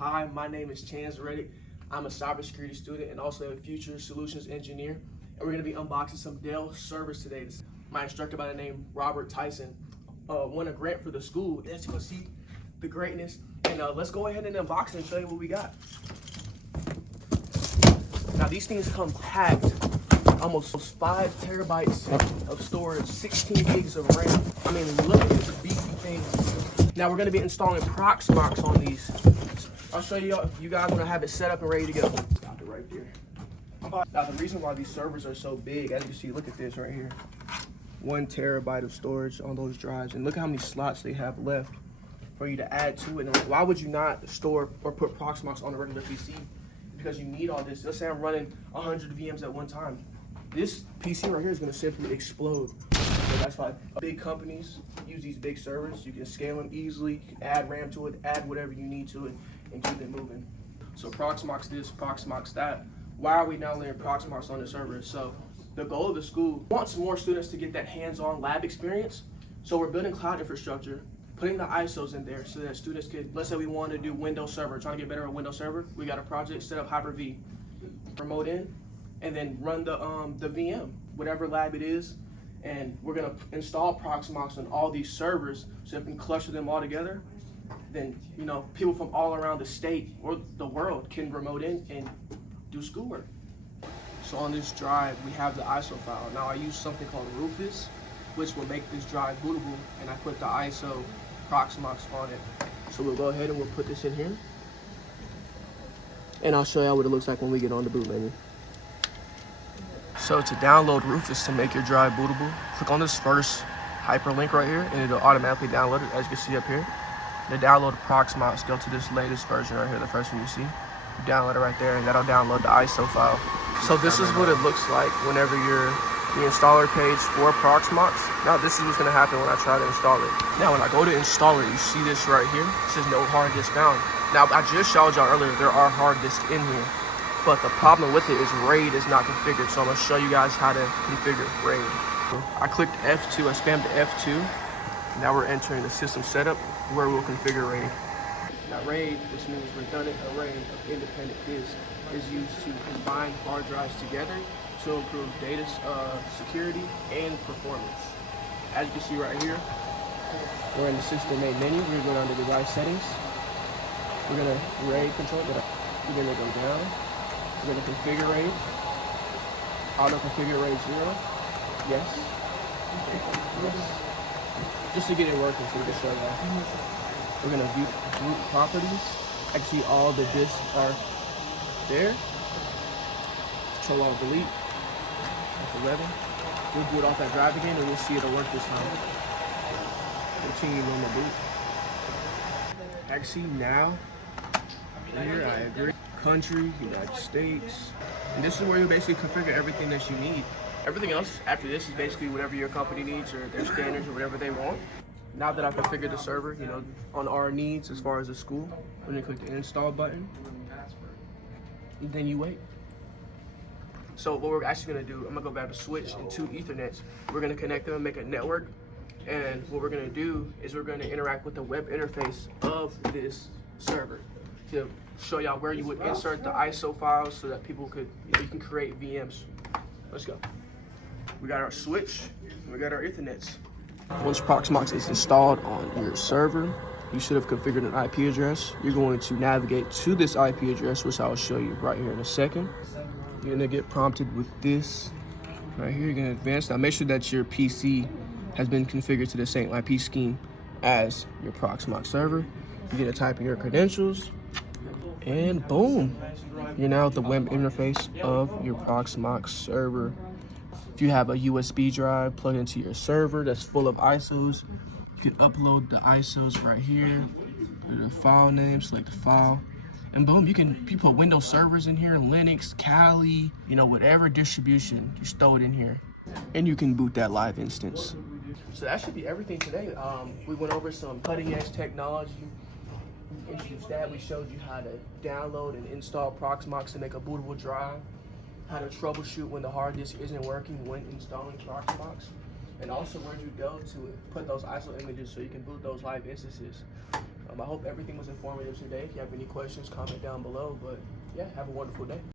Hi, my name is Chance Reddick. I'm a cybersecurity student and also a future solutions engineer. And we're going to be unboxing some Dell servers today. My instructor by the name Robert Tyson won a grant for the school. As you can see, the greatness. And let's go ahead and unbox it and show you what we got. Now these things come packed. Almost 5 terabytes of storage, 16 gigs of RAM. I mean, look at this beefy thing. Now we're going to be installing Proxmox on these. I'll show you guys when I have it set up and ready to go. Stop it right there. Now the reason why these servers are so big, as you see, look at this right here. 1 terabyte of storage on those drives, and look how many slots they have left for you to add to it. And why would you not store or put Proxmox on a regular PC? Because you need all this. Let's say I'm running 100 VMs at one time. This PC right here is going to simply explode. So that's why big companies use these big servers. You can scale them easily, you can add RAM to it, add whatever you need to it, and keep it moving. So Proxmox this, Proxmox that. Why are we now layering Proxmox on the server? So the goal of the school wants more students to get that hands-on lab experience. So we're building cloud infrastructure, putting the ISOs in there so that students could, let's say we want to do Windows Server, trying to get better at Windows Server. We got a project, set up Hyper-V, remote in, and then run the VM, whatever lab it is, and we're gonna install Proxmox on all these servers so if we can cluster them all together, then people from all around the state or the world can remote in and do schoolwork. So on this drive, we have the ISO file. Now I use something called Rufus, which will make this drive bootable, and I put the ISO Proxmox on it. So we'll go ahead and we'll put this in here, and I'll show you what it looks like when we get on the boot menu. So to download Rufus to make your drive bootable, click on this first hyperlink right here, and it'll automatically download it, as you can see up here. To download Proxmox, go to this latest version right here, the first one you see. You download it right there, and that'll download the ISO file. So this is what it looks like whenever you're the installer page for Proxmox. Now this is what's gonna happen when I try to install it. Now when I go to install it, you see this right here. It says no hard disk found. Now I just showed y'all earlier, there are hard disks in here. But the problem with it is RAID is not configured, so I'm gonna show you guys how to configure RAID. I clicked F2, I spammed F2. Now we're entering the system setup where we'll configure RAID. Now RAID, which means redundant array of independent disks, is used to combine hard drives together to improve data security and performance. As you can see right here, we're in the system main menu. We're gonna go down to device settings. We're gonna RAID control, we're gonna go down. We're going to configure RAID. Auto configure RAID 0. Yes. Just to get it working so we can show you. We're going to view root properties. Actually, all the disks are there. Control Alt Delete. F11. We'll boot off that drive again and we'll see it'll work this time. Continue on the boot. Actually, now, here I agree. Country, United States. And this is where you basically configure everything that you need. Everything else after this is basically whatever your company needs or their standards or whatever they want. Now that I've configured the server, on our needs as far as the school, we're gonna click the install button. And then you wait. So what we're actually gonna do, I'm gonna go grab a switch and 2 Ethernets. We're gonna connect them and make a network. And what we're gonna do is we're gonna interact with the web interface of this server to show y'all where you would insert the ISO files so that people could, you can create VMs. Let's go. We got our switch, we got our Ethernets. Once Proxmox is installed on your server, you should have configured an IP address. You're going to navigate to this IP address, which I'll show you right here in a second. You're gonna get prompted with this right here. You're gonna advance. Now make sure that your PC has been configured to the same IP scheme as your Proxmox server. You're gonna type in your credentials, and boom, you're now at the web interface of your Proxmox server. If you have a USB drive plugged into your server that's full of ISOs, you can upload the ISOs right here. The file name, select the file, and boom, you put Windows servers in here, Linux, Kali, whatever distribution, just throw it in here, and you can boot that live instance. So that should be everything today. We went over some cutting edge technology. Introduced that. We showed you how to download and install Proxmox to make a bootable drive, how to troubleshoot when the hard disk isn't working when installing Proxmox, and also where you go to put those ISO images so you can boot those live instances. I hope everything was informative today. If you have any questions, comment down below. But yeah, have a wonderful day.